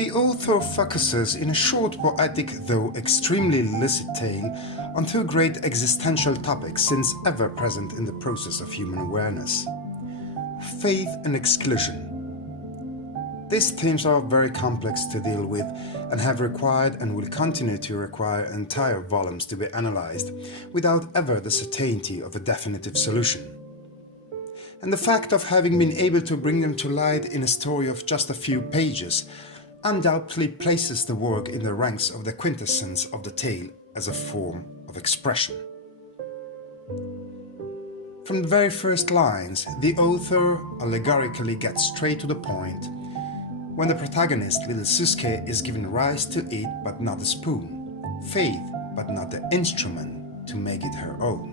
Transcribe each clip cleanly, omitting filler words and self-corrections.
The author focuses in a short, poetic though extremely lucid tale on two great existential topics since ever present in the process of human awareness: faith and exclusion. These themes are very complex to deal with and have required and will continue to require entire volumes to be analyzed without ever the certainty of a definitive solution. And the fact of having been able to bring them to light in a story of just a few pages undoubtedly places the work in the ranks of the quintessence of the tale as a form of expression. From the very first lines, the author allegorically gets straight to the point when the protagonist, little SUSKÈ, is given rice to eat but not a spoon, faith but not the instrument to make it her own.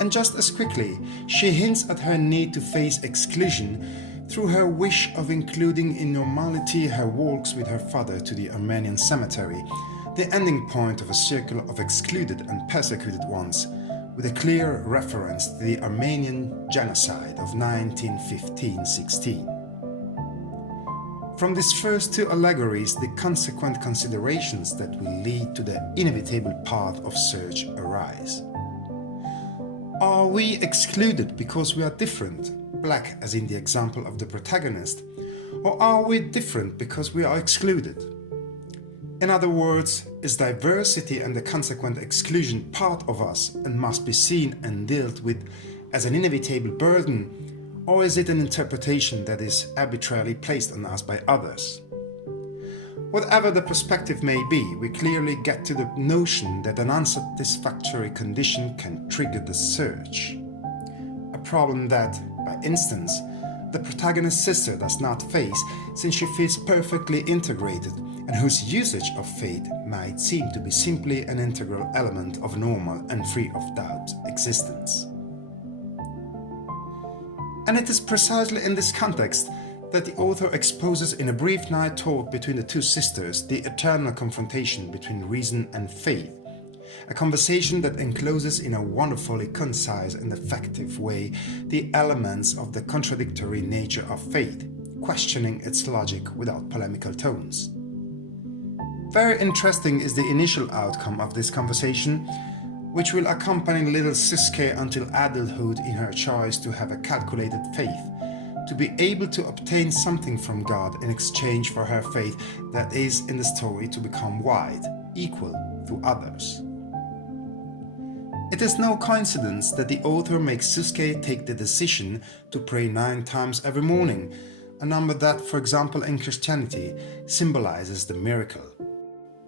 And just as quickly, she hints at her need to face exclusion through her wish of including in normality her walks with her father to the Armenian cemetery, the ending point of a circle of excluded and persecuted ones, with a clear reference to the Armenian genocide of 1915-16. From these first two allegories, the consequent considerations that will lead to the inevitable path of search arise. Are we excluded because we are different, black as in the example of the protagonist, or are we different because we are excluded? In other words, is diversity and the consequent exclusion part of us and must be seen and dealt with as an inevitable burden, or is it an interpretation that is arbitrarily placed on us by others? Whatever the perspective may be, we clearly get to the notion that an unsatisfactory condition can trigger the search. A problem that, by instance, the protagonist's sister does not face since she feels perfectly integrated and whose usage of faith might seem to be simply an integral element of normal and free of doubt existence. And it is precisely in this context that the author exposes in a brief night talk between the two sisters the eternal confrontation between reason and faith, a conversation that encloses in a wonderfully concise and effective way the elements of the contradictory nature of faith, questioning its logic without polemical tones. Very interesting is the initial outcome of this conversation, which will accompany little SUSKÈ until adulthood in her choice to have a calculated faith, to be able to obtain something from God in exchange for her faith that is in the story to become wide, equal to others. It is no coincidence that the author makes SUSKÈ take the decision to pray 9 times every morning, a number that, for example, in Christianity, symbolizes the miracle.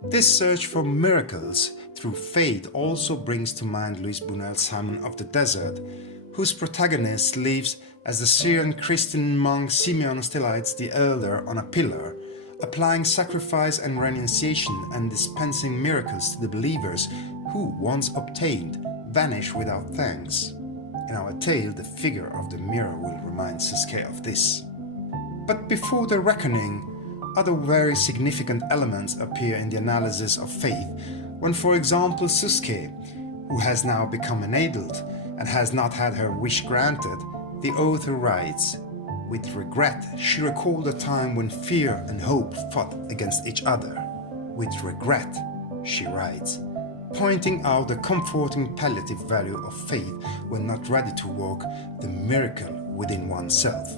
This search for miracles through faith also brings to mind Louis Bunel's Simon of the Desert, whose protagonist lives as the Syrian Christian monk Simeon Stylites the Elder on a pillar, applying sacrifice and renunciation and dispensing miracles to the believers who, once obtained, vanish without thanks. In our tale, the figure of the mirror will remind SUSKÈ of this. But before the reckoning, other very significant elements appear in the analysis of faith, when, for example, SUSKÈ, who has now become an adult and has not had her wish granted, the author writes, "With regret, she recalled a time when fear and hope fought against each other. With regret," she writes, pointing out the comforting palliative value of faith when not ready to work the miracle within oneself.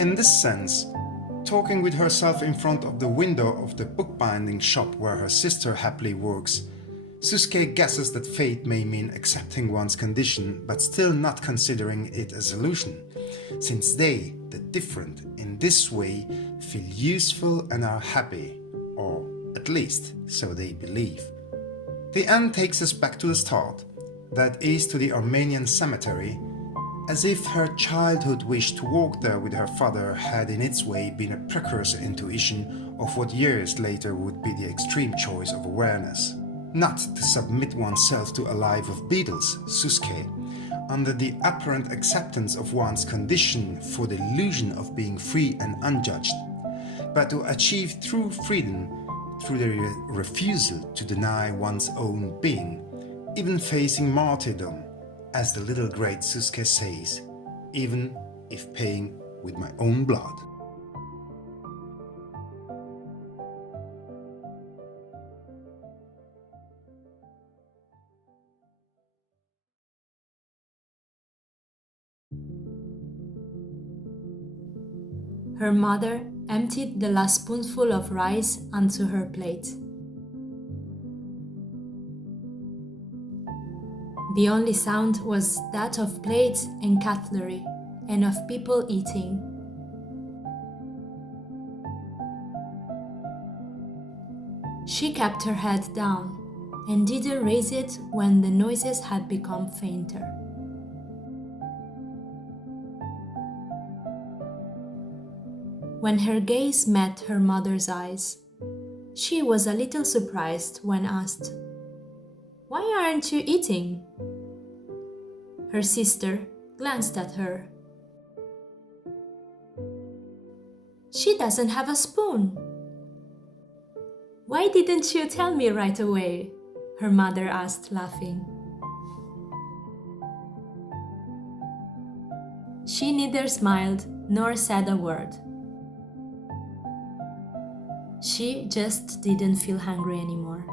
In this sense, talking with herself in front of the window of the bookbinding shop where her sister happily works, SUSKÈ guesses that faith may mean accepting one's condition but still not considering it a solution, since they, the different, in this way feel useful and are happy, or at least so they believe. The end takes us back to the start, that is to the Armenian cemetery, as if her childhood wish to walk there with her father had in its way been a precursor intuition of what years later would be the extreme choice of awareness. Not to submit oneself to a life of beetles, SUSKÈ, under the apparent acceptance of one's condition for the illusion of being free and unjudged, but to achieve true freedom through the refusal to deny one's own being, even facing martyrdom, as the little great SUSKÈ says, even if paying with my own blood. Her mother emptied the last spoonful of rice onto her plate. The only sound was that of plates and cutlery, and of people eating. She kept her head down and didn't raise it when the noises had become fainter. When her gaze met her mother's eyes, she was a little surprised when asked, "Why aren't you eating?" Her sister glanced at her. "She doesn't have a spoon." "Why didn't you tell me right away?" her mother asked, laughing. She neither smiled nor said a word. She just didn't feel hungry anymore.